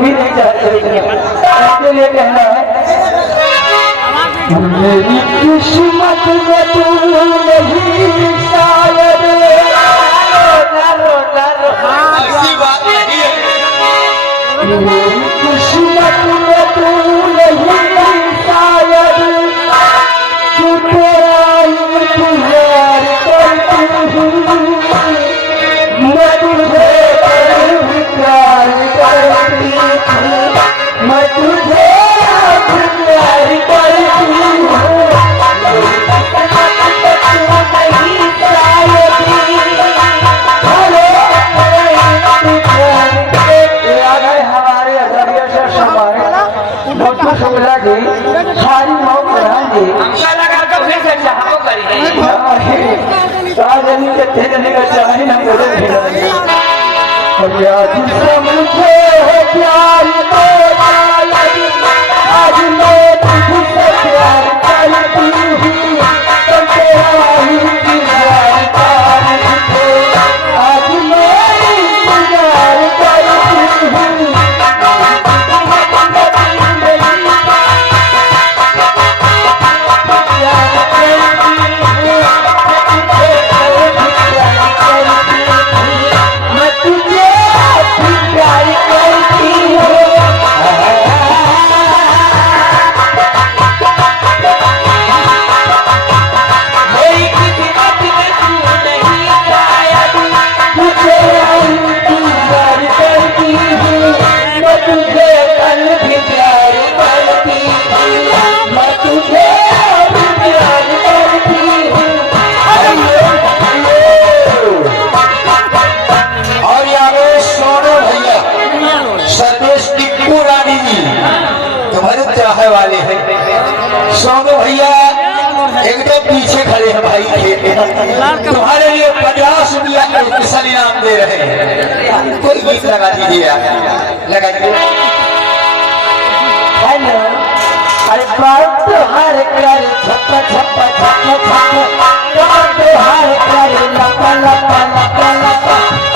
भी नहीं चाहते इसके लिए कहना है मेरी किस्मत में तू नहीं शायद ऐसी बात नहीं है। मेरी किस्मत में तू नहीं शायद तू तेरा इंतजार करती हूँ मैं तुझे प्यार करती थी मैं तुझे प्यार करती हूँ सारी मौत कराएंगे साजनी के तेजने का चाहे ना बोले समझे प्यार तो आज मैं तुझसे प्यार करती हूँ आज मैं प्यार करती हूँ वाले हैं सोनू भैया एकदम पीछे खड़े हैं भाई तुम्हारे लिए 50 रुपया स्पेशल इनाम दे रहे हैं कोई गीत लगा दीजिए आप लगा दीजिए हेलो अरे बात हर कर छप्पा छप्पा छप्पा छप्पा तो हर कर लपा लपा लपा लपा